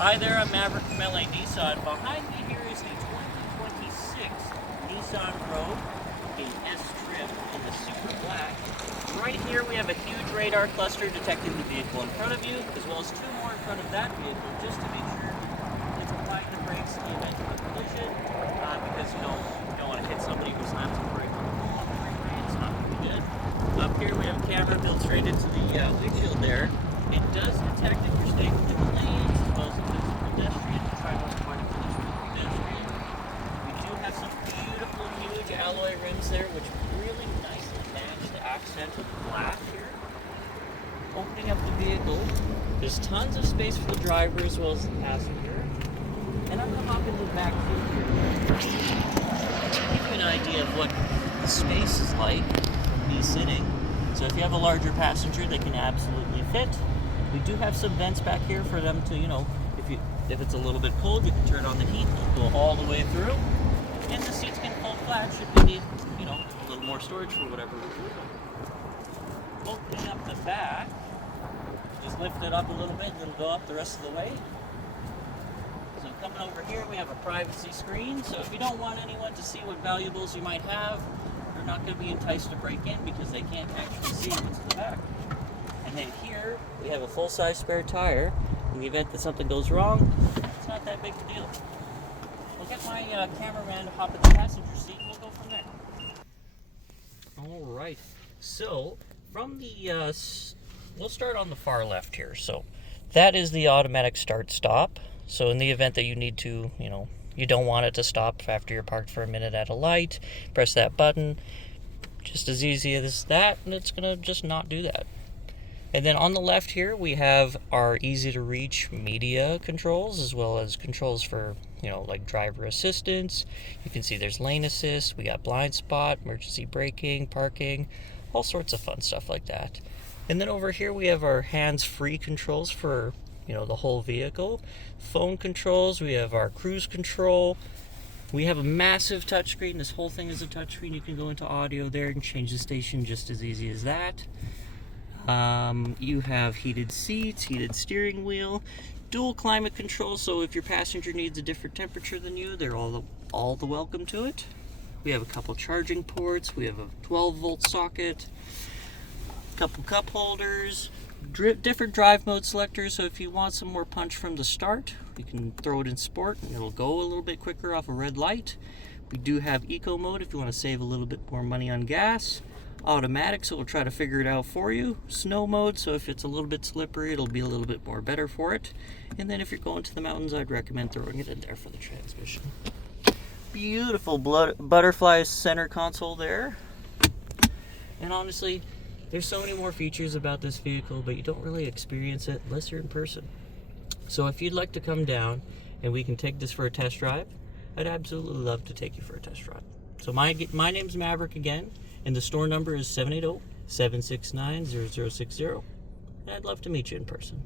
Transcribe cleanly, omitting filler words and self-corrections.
Hi there, I'm Maverick from LA Nissan. Behind me here is the 2026 Nissan Rogue AWD S trim in the super black. Right here we have a huge radar cluster detecting the vehicle in front of you, as well as two more in front of that vehicle, just to make sure it's applying the brakes in the event of a collision, because you don't want to hit somebody who slams the brake on the wall. It's not going to be good. Up here we have a camera built straight into the windshield there. It does detect if you're staying within the lanes, as well as if it's a pedestrian, to try to avoid a collision with a pedestrian. We do have some beautiful, huge alloy rims there, which really nicely match the accent of the black here. Opening up the vehicle, there's tons of space for the driver as well as the passenger. And I'm going to hop into the back seat here to give you an idea of what the space is like from me sitting. So if you have a larger passenger, they can absolutely fit. We do have some vents back here for them to, if it's a little bit cold, you can turn on the heat, go all the way through. And the seats can fold flat should we need, a little more storage for whatever reason. Opening up the back, just lift it up a little bit and it'll go up the rest of the way. So coming over here, we have a privacy screen. So if you don't want anyone to see what valuables you might have, they're not going to be enticed to break in because they can't actually see what's in the back. And then here, we have a full-size spare tire. In the event that something goes wrong, it's not that big a deal. We'll get my cameraman to hop in the passenger seat and we'll go from there. All right, so from the, we'll start on the far left here. So that is the automatic start-stop. So in the event that you need to, you don't want it to stop after you're parked for a minute at a light, press that button. Just as easy as that, and it's gonna just not do that. And then on the left here, we have our easy-to-reach media controls, as well as controls for, like driver assistance. You can see there's lane assist, we got blind spot, emergency braking, parking, all sorts of fun stuff like that. And then over here, we have our hands-free controls for, the whole vehicle. Phone controls, we have our cruise control. We have a massive touchscreen. This whole thing is a touchscreen. You can go into audio there and change the station just as easy as that. You have heated seats, heated steering wheel, dual climate control, so if your passenger needs a different temperature than you, they're all the welcome to it. We have a couple charging ports, we have a 12-volt socket, a couple cup holders, different drive mode selectors, so if you want some more punch from the start, you can throw it in sport and it'll go a little bit quicker off a red light. We do have eco mode if you want to save a little bit more money on gas. Automatic, so it'll try to figure it out for you. Snow mode, so if it's a little bit slippery, it'll be a little bit more better for it. And then if you're going to the mountains, I'd recommend throwing it in there for the transmission. Beautiful butterfly center console there. And honestly, there's so many more features about this vehicle, but you don't really experience it unless you're in person. So if you'd like to come down and we can take this for a test drive, I'd absolutely love to take you for a test drive. So my name's Maverick again, and the store number is 780-769-0060, and I'd love to meet you in person.